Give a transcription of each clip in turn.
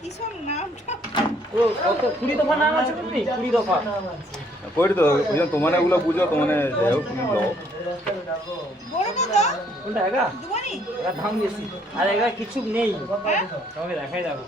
কিসব নামটা ও কত 20 দফা নাম আছে বুঝলি 20 দফা কই তো বুঝলাম তোমানে ওগুলো বুঝো তোমানে যাই হোক তুমি লও বড় না তো কোনটা এগা দুবানি এগা দাম বেশি আর এগা কিছু নেই তোমাকে দেখাই যাবো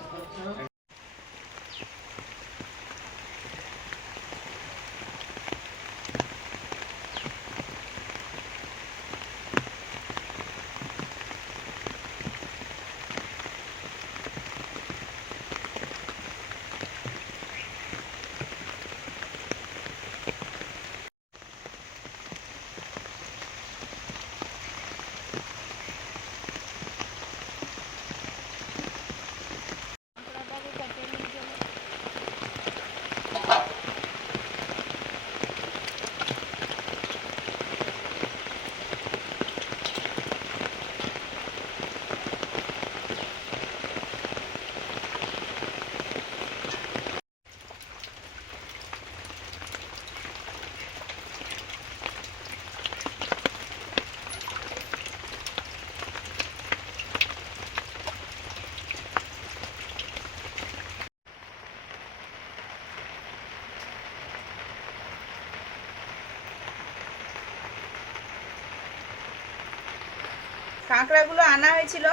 কাঁকড়াগুলো আনা হয়েছিল।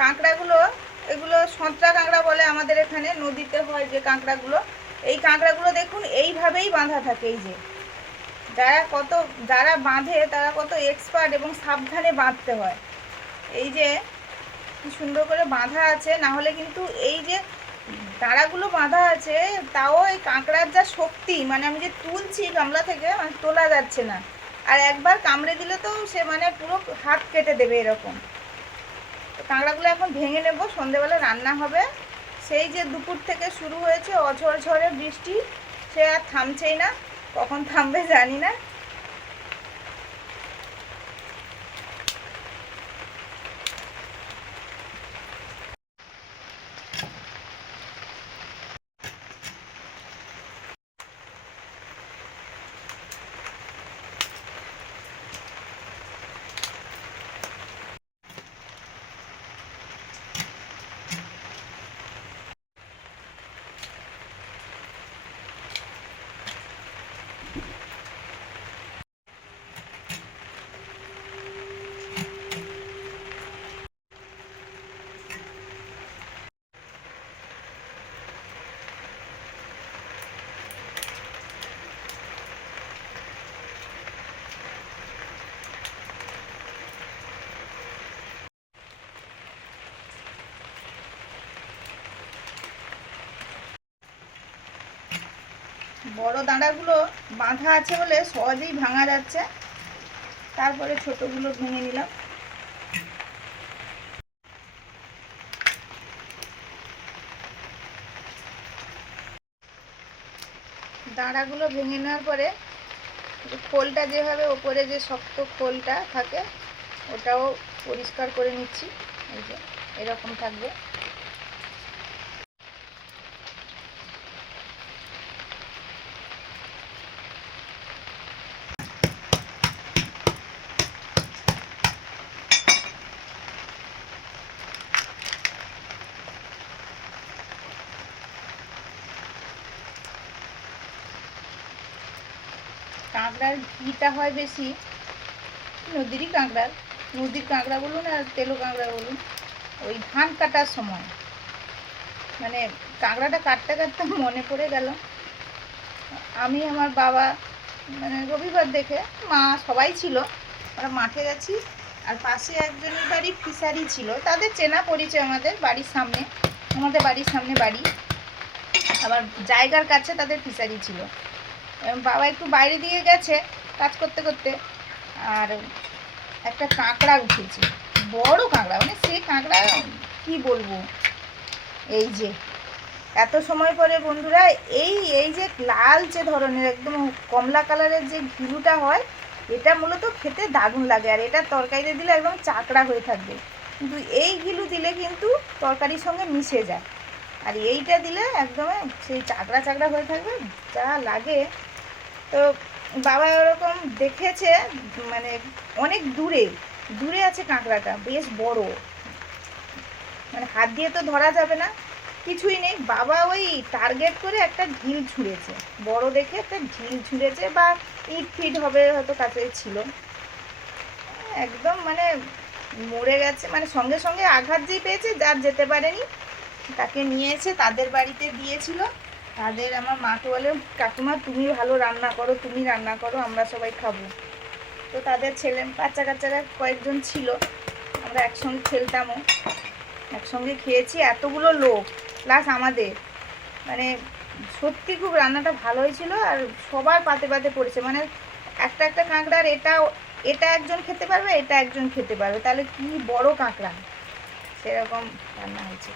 কাঁকড়াগুলো এগুলো সঁতরা কাঁকড়া বলে আমাদের এখানে, নদীতে হয় যে কাঁকড়াগুলো। এই কাঁকড়াগুলো দেখুন এইভাবেই বাঁধা থাকে। এই যে যারা বাঁধে তারা কত এক্সপার্ট এবং সাবধানে বাঁধতে হয়। এই যে কি সুন্দর করে বাঁধা আছে, না হলে কিন্তু এই যে দাঁড়াগুলো বাঁধা আছে তাও এই কাঁকড়ার যা শক্তি, মানে আমি যে তুলছি গামলা থেকে মানে তোলা যাচ্ছে না। আর একবার কামড়ে দিলে তো সে মানে পুরো হাত কেটে দেবে এরকম। তো কাঁকড়াগুলো এখন ভেঙে নেব, সন্ধেবেলা রান্না হবে। সেই যে দুপুর থেকে শুরু হয়েছে অঝড়ঝড়ে বৃষ্টি, সে আর থামছেই না, কখন থামবে জানি না। বড় দাঁড়াগুলো বাঁধা আছে বলে সহজেই ভাঙা যাচ্ছে। তারপরে ছোটগুলো ভেঙে নিলাম। দাঁড়াগুলো ভেঙে নেওয়ার পরে খোলটা যেভাবে ওপরে যে শক্ত খোলটা থাকে ওটাও পরিষ্কার করে নিচ্ছি। এই যে এরকম থাকবে। কাঁকড়ার ঘিটা হয় বেশি নদীর কাঁকড়া বলুন আর তেলো কাঁকড়া বলুন, ওই ধান কাটার সময়। মানে কাঁকড়াটা কাটতে কাটতে মনে পড়ে গেল, আমি আমার বাবা মানে রবিবার দেখে মা সবাই ছিল, আমরা মাঠে গেছি। আর পাশে একজনের বাড়ি ফিশারি ছিল, তাদের চেনা পরিচয়, আমাদের বাড়ির সামনে বাড়ি, আবার জায়গার কাছে তাদের ফিশারি ছিল। বাবা একটু বাইরে দিয়ে গেছে কাজ করতে করতে, আর একটা কাঁকড়া উঠেছে, বড় কাঁকড়া, মানে সে কাঁকড়া কি বলবো। এই যে এত সময় পরে বন্ধুরা এই যে লালচে ধরনের একদম কমলা কালারের যে ঘিলুটা হয়, এটা মূলত খেতে দারুণ লাগে। আর এটা তরকারিতে দিলে একদম চাকড়া হয়ে থাকবে, কিন্তু এই ঘিলু দিলে কিন্তু তরকারির সঙ্গে মিশে যায়। আর এইটা দিলে একদম সেই চাকড়া চাকড়া হয়ে থাকবে, যা লাগে। তো বাবা ওরকম দেখেছে, মানে অনেক দূরে, দূরে আছে কাঁকড়াটা, বেশ বড়, মানে হাত দিয়ে তো ধরা যাবে না, কিছুই নেই। বাবা ওই টার্গেট করে একটা ঢিল ছুঁড়েছে, বড় দেখে একটা ঢিল ছুঁড়েছে, বা ইট ফিট হবে হয়তো কাছে ছিল, একদম মানে মরে গেছে। মানে সঙ্গে সঙ্গে আঘাত যেই পেয়েছে, যার যেতে পারেনি তাকে নিয়ে এসে তাদের বাড়িতে দিয়েছিল। তাদের আমার মাকে বলে, কাকিমা তুমি ভালো রান্না করো, তুমি রান্না করো, আমরা সবাই খাবো। তো তাদের ছেলে বাচ্চা কাচ্চারা কয়েকজন ছিল, আমরা একসঙ্গে খেলতামও, একসঙ্গে খেয়েছি এতগুলো লোক প্লাস আমাদের। মানে সত্যি খুব রান্নাটা ভালো হয়েছিল, আর সবার পাতে পাতে পড়েছে। মানে একটা একটা কাঁকড়ার এটা একজন খেতে পারবে, এটা একজন খেতে পারবে, তাহলে কি বড় কাঁকড়া, সেরকম রান্না হয়েছে।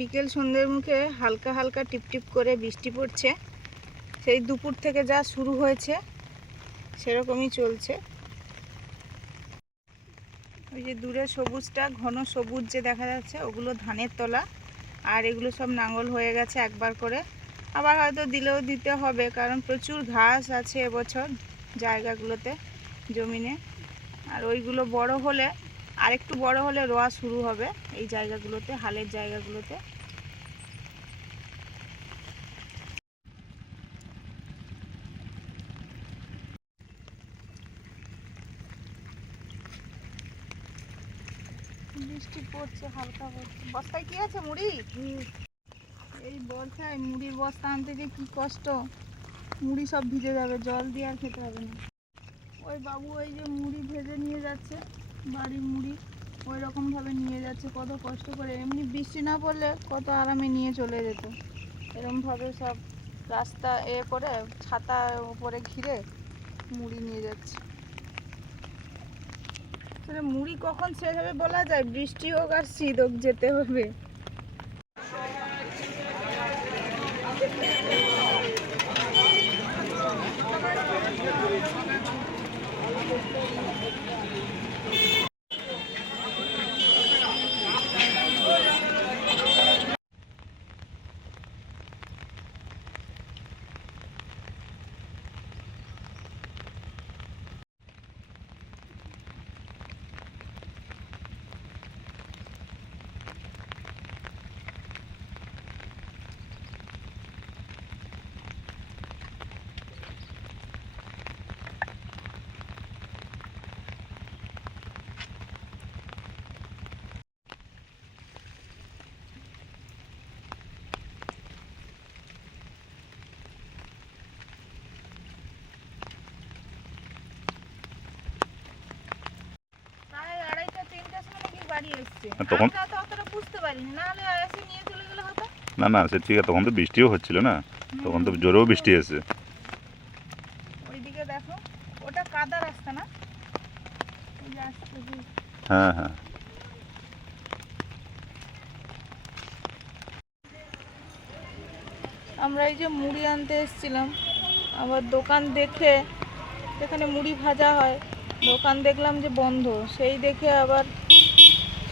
বিকেল সন্ধ্যের মুখে হালকা হালকা টিপটিপ করে বৃষ্টি পড়ছে, সেই দুপুর থেকে যা শুরু হয়েছে সেরকমই চলছে। ওই যে দূরে সবুজটা, ঘন সবুজ যে দেখা যাচ্ছে, ওগুলো ধানের তলা, আর এগুলো সব নাঙ্গল হয়ে গেছে একবার করে, আবার হয়তো দিলেও দিতে হবে, কারণ প্রচুর ঘাস আছে এবছর জায়গাগুলোতে, জমিনে। আর ওইগুলো বড় হলে, আরেকটু বড় হলে রোয়া শুরু হবে এই জায়গাগুলোতে, হালের জায়গাগুলোতে। বৃষ্টি পড়ছে, হালকা পড়ছে। বস্তায় কি আছে? মুড়ি। এই বর্ষায় মুড়ির বস্তা আনতে যে কি কষ্ট, মুড়ি সব ভিজে যাবে, জল দিয়ে আর খেতে হবে না। ওই বাবু ওই যে মুড়ি ভেজে নিয়ে যাচ্ছে, বাড়ির মুড়ি ওই রকমভাবে নিয়ে যাচ্ছে, কত কষ্ট করে। এমনি বৃষ্টি না পড়লে কত আরামে নিয়ে চলে যেত, এরকমভাবে সব রাস্তা করে ছাতা উপরে ঘিরে মুড়ি নিয়ে যাচ্ছে। মুড়ি কখন শেষ হবে বলা যায়, বৃষ্টি হোক আর শীত হোক, যেতে হবে। তখন বুঝতে পারিনি, না হলে এসে নিয়ে চলে গেলে হতো। না না, সে ঠিক আছে, তখন তো বৃষ্টিও হচ্ছিল না, তখন তো জোরেও বৃষ্টি এসে। ওইদিকে দেখো, ওটা কাদা রাস্তা না? হ্যাঁ হ্যাঁ। আমরা এই যে মুড়ি আনতে এসেছিলাম, আবার দোকান দেখে, যেখানে মুড়ি ভাজা হয়, দোকান দেখলাম যে বন্ধ। সেই দেখে আবার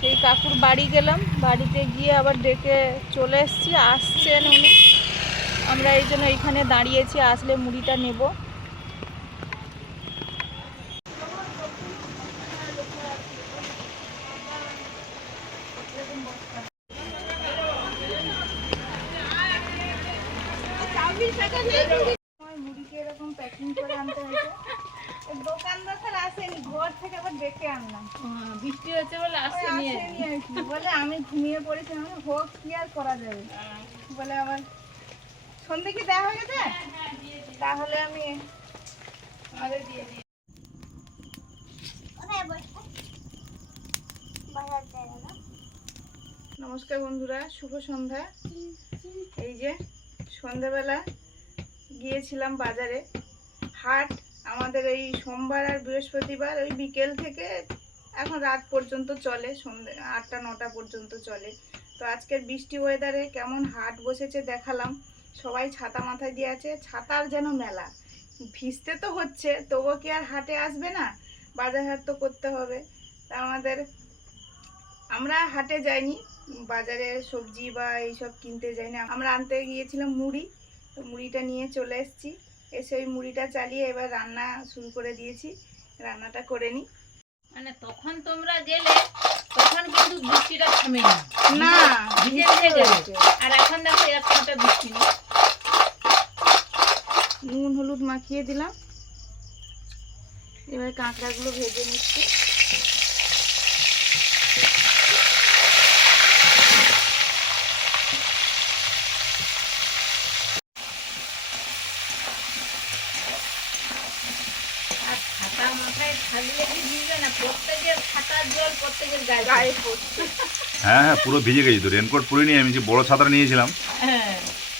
সেই কাকুর বাড়ি গেলাম, বাড়িতে গিয়ে আবার ডেকে চলে এসেছি, আসছেন উনি। আমরা এই জন্য এইখানে দাঁড়িয়েছি, আসলে মুড়িটা নেব। মুড়িকে এরকম প্যাকিং করে আনতে হয়েছে, দোকানদার আসেনি, ঘর থেকে আবার ডেকে আনলাম। বৃষ্টি হচ্ছে বলে আসেনি বলে আমি ঘুমিয়ে পড়েছি, আমি হোক কি আর করা যাবে, বলে আবার সন্ধে কি দেওয়া হয়ে গেছে, তাহলে আমি আমাদের দিয়ে দিই। নমস্কার বন্ধুরা, শুভ সন্ধ্যা। এই যে সন্ধ্যাবেলা গিয়েছিলাম বাজারে, হাট আমাদের এই সোমবার আর বৃহস্পতিবার ওই বিকেল থেকে এখন রাত পর্যন্ত চলে, সন্ধ্যে 8টা 9টা পর্যন্ত চলে। তো আজকের বৃষ্টি ওয়েদারে কেমন হাট বসেছে দেখালাম। সবাই ছাতা মাথায় দিয়ে আছে, ছাতার যেন মেলা। ভিজতে তো হচ্ছে, তবুও কি আর হাটে আসবে না, বাজার হাট তো করতে হবে। তা আমরা হাটে যাইনি, বাজারে সবজি বা এইসব কিনতে যাইনি, আমরা আনতে গিয়েছিলাম মুড়ি। তো মুড়িটা নিয়ে চলে এসেছি, এসে ওই মুড়িটা চালিয়ে এবার রান্না শুরু করে দিয়েছি। রান্নাটা করে নিই। মানে তখন তোমরা গেলে তখন কিন্তু বৃষ্টিটা থামেনি, না, ভিজে ভিজে গেলে। আর এখন দেখো এক ফোঁটা বৃষ্টি নেই। নুন হলুদ মাখিয়ে দিলাম, এবার কাঁকড়াগুলো ভেজে নিচ্ছি। আর ছাতা মাথায় থাকলে কি ভিজবে না? প্রত্যেকের ছাতার জল প্রত্যেকের গায়ে গায়ে পড়ছে। হ্যাঁ হ্যাঁ, পুরো ভিজে গেছি তো। রেনকোট পরে নিয়ে আমি যে বড় ছাতাটা নিয়েছিলাম, হ্যাঁ,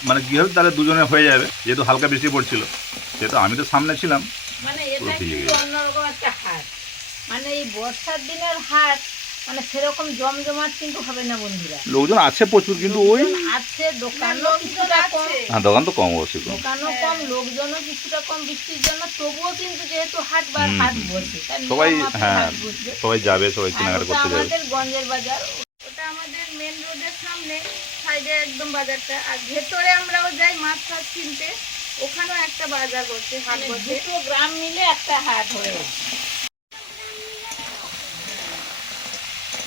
মানে কি হবে তাহলে দুজনে হয়ে যাবে, যেহেতু হালকা বৃষ্টি পড়ছিল। যেহেতু আমি তো সামনে ছিলাম। মানে পুরো এটা ভিজে কিন্তু গেছে। অন্যরকম একটা হাট। মানে এই বর্ষার দিনের হাট মানে সেরকম জমজমাট কিন্তু হবে না বন্ধুরা। লোকজন আছে প্রচুর, কিন্তু ওই লোকজন আছে, দোকানও কিছুটা কম, হ্যাঁ, দোকান তো কম অবশ্যই কম। দোকানও কম, লোকজনও কিছুটা কম বৃষ্টির জন্য। তবুও কিন্তু যেহেতু হাট হুম, হাট হুম। বসে, তাই সবাই, নিয়ম মাফিক হ্যাঁ, হাট বসবে। সবাই যাবে, সবাই আর কেনাকাটা ওটা করতে যাবে। আমাদের গঞ্জের বাজার। ওটা আমাদের মেন রোডের সামনে, সাইডে একদম বাজারটা। আর ভেতরে আমরাও যাই মাছ টাছ কিনতে, ওখানেও একটা বাজার বসে, হাট মানে বসে। দুটো গ্রাম মিলে একটা হাট হয়ে গেছে।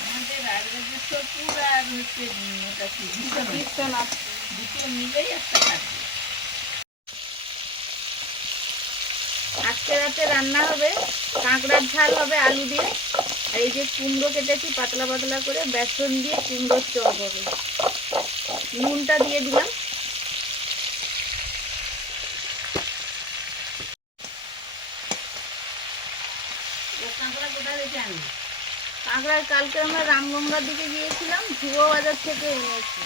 আমাদের রাজরাজেশ্বরপুর আর হচ্ছে ওটা কি বিশ্বনাথ। দুটো মিলেই একটা হাট। আজকে রাতে রান্না হবে কাঁকড়ার ঝাল হবে আলু দিয়ে। আর এই যে কুমড়ো কেটেছি পাতলা পাতলা করে, বেসন দিয়ে কুমড়োর চপ হবে। নুনটা দিয়ে দিলাম। কাঁকড়া কোথায় রেখে আনি? কাঁকড়ার কালকে আমরা রামগঙ্গার দিকে গিয়েছিলাম, ধুবো বাজার থেকে এনেছি।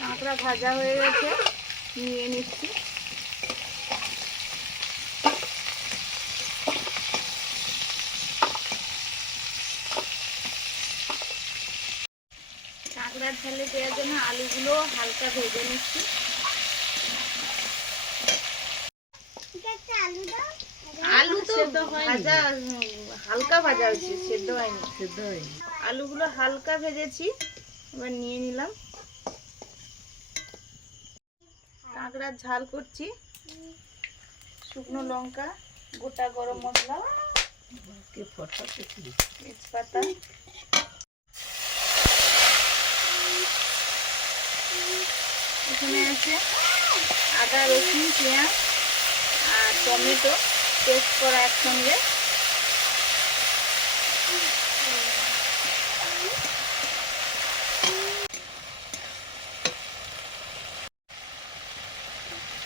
কাঁকড়া ভাজা হয়ে গেছে, নিয়ে নিচ্ছি। কাঁকড়ার ঝালে দেওয়ার জন্য আলুগুলো হালকা ভেজে নিচ্ছি। আলু তো ভাজা, হালকা ভাজা হয়েছে, সেদ্ধ হয়নি। সেদ্ধ হয়নি। আলুগুলো হালকা ভেজেছি, এবার নিয়ে নিলাম। কাঁকড়ার ঝাল করছি, শুকনো লঙ্কা, গোটা গরম মশলা, কে ফটফটে ছিল। তেজপাতা, এখানে আছে আদা রসুন পেঁয়াজ আর টমেটো পেস্ট করা একসঙ্গে।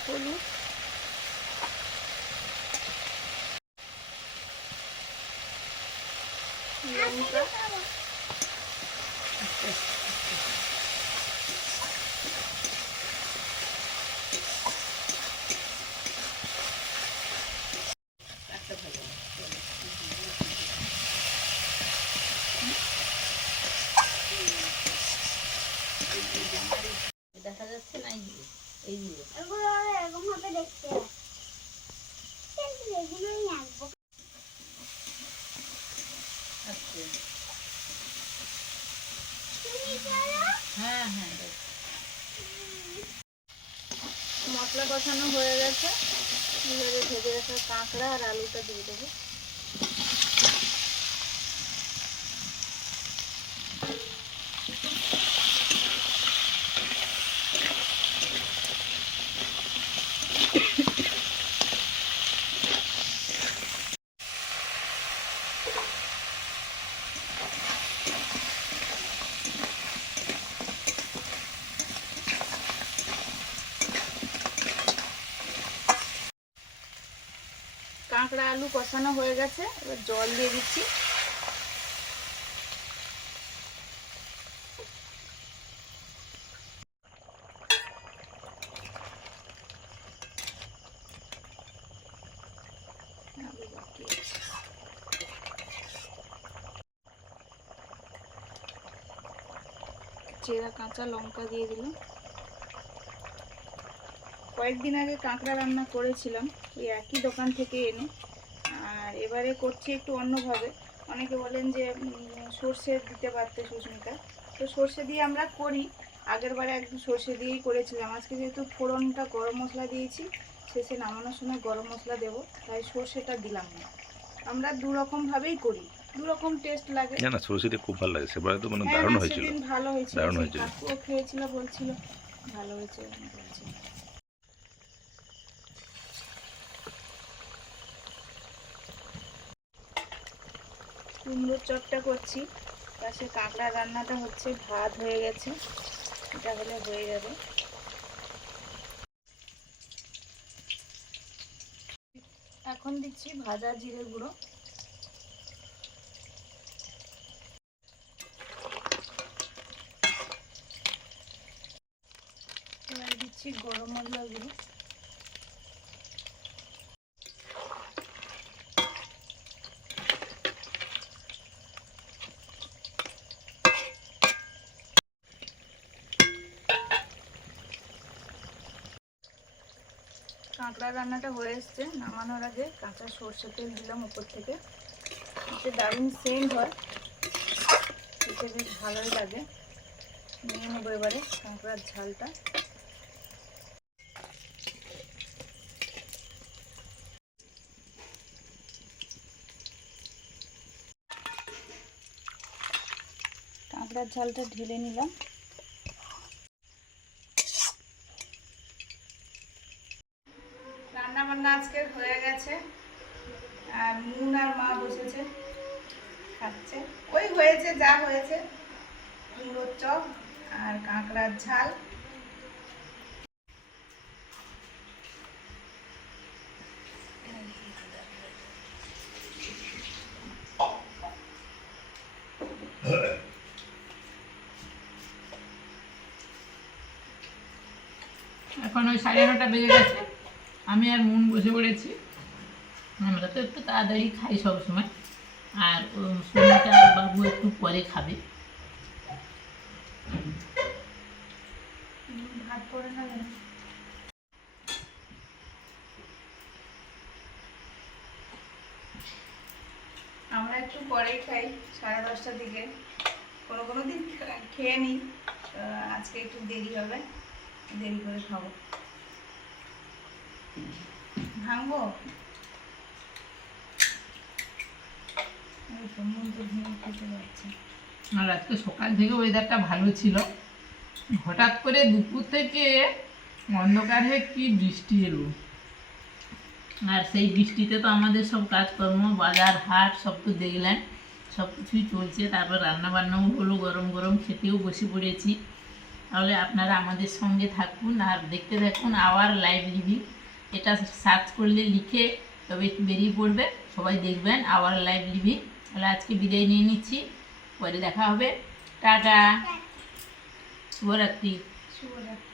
হলুদ, লঙ্কা, দেখা যাচ্ছে না? এই যে আচ্ছা, হ্যাঁ হ্যাঁ, মশলা কষানো হয়ে গেছে, এবারে ভেজে রাখা কাঁকড়া আর আলুটা দিয়ে দেবো। কাঁকড়া আলু কষানো হয়ে গেছে, এবার জল দিয়ে দিচ্ছি। চেরা কাঁচা লঙ্কা দিয়ে দিলাম। কয়েকদিন আগে কাঁকড়া রান্না করেছিলাম ওই একই দোকান থেকে এনে, আর এবারে করছি একটু অন্যভাবে। অনেকে বলেন যে সর্ষে দিতে পারতে সুস্মিতা, তো সর্ষে দিয়ে আমরা করি। আগের বারে একদম সর্ষে দিয়েই করেছিলাম। আজকে যেহেতু ফোড়নটা গরম মশলা দিয়েছি, শেষে নামানোর সময় গরম মশলা দেবো, তাই সর্ষেটা দিলাম না। আমরা দু রকমভাবেই করি, দু রকম টেস্ট লাগে। না না, সরষেটা খুব ভালো লাগে, সেবারে তো মানে হ্যাঁ দারুণ হ্যাঁ, হয়েছিল। সেদিন ভালো হয়েছিল, দারুণ সেই হয়েছিল। কাকুও খেয়েছিল, বলছিল ভালো হয়েছে বলছিল। কুমড়োর চপটা করছি, পাশে কাঁকড়া রান্নাটা হচ্ছে, ভাত হয়ে গেছে, এটা হলে হয়ে যাবে। এখন দিচ্ছি ভাজা জিরে গুঁড়ো, এবার দিচ্ছি গরম মশলা গুঁড়ো, কাঁকড়া রান্নাটা হয়ে এসছে। নামানোর আগে কাঁচা সরষের তেল দিলাম উপর থেকে, এতে দারুণ সেন্ট হয়, এতে বেশ ভালোই লাগে। নিয়ে নেবো এবারে কাঁকড়ার ঝালটা। কাঁকড়ার ঝালটা ঢেলে নিলাম। রান্না বান্না আজকে হয়ে গেছে, আর মুন আর মা বসেছে খাচ্ছে। ওই হয়েছে যা হয়েছে, কুমড়োর চপ আর কাঁকড়ার ঝাল। এখন ওই 9:30 বেজে গেছে, আমি আর মুন বসে পড়েছি। আমরা তো একটু তাড়াতাড়ি খাই সব সময়, আর সুমিতা আর বাবু একটু পরে খাবে। ভাত করে না কেন? আমরা একটু পরেই খাই, 10:30টার দিকে। কোনো কোনো দিন খেয়ে নিই, আজকে একটু দেরি হবে, দেরি করে খাবো। ভাঙবো এই তো, মন তো ভেঙে খেতে যাচ্ছে। আর আজকে সকাল থেকে ওয়েদারটা ভালো ছিল, হঠাৎ করে দুপুর থেকে অন্ধকার হয়ে কি বৃষ্টি এলো। আর সেই বৃষ্টিতে তো আমাদের সব কাজকর্ম, বাজার হাট সব তো দেখলেন, সব কিছুই চলছে। তারপর রান্না বান্নাও হলো, গরম গরম খেতেও বসে পড়েছি। তাহলে আপনারা আমাদের সঙ্গে থাকুন আর দেখতে থাকুন আওয়ার লাইভ লিভিং। এটা সার্চ করলে লিখে তবে বেরিয়ে পড়বে, সবাই দেখবেন আওয়ার লাইভ লিভিং। তাহলে আজকে বিদায় নিয়ে নিচ্ছি, পরে দেখা হবে, টাটা, শুভরাত্রি। শুভরাত্রি।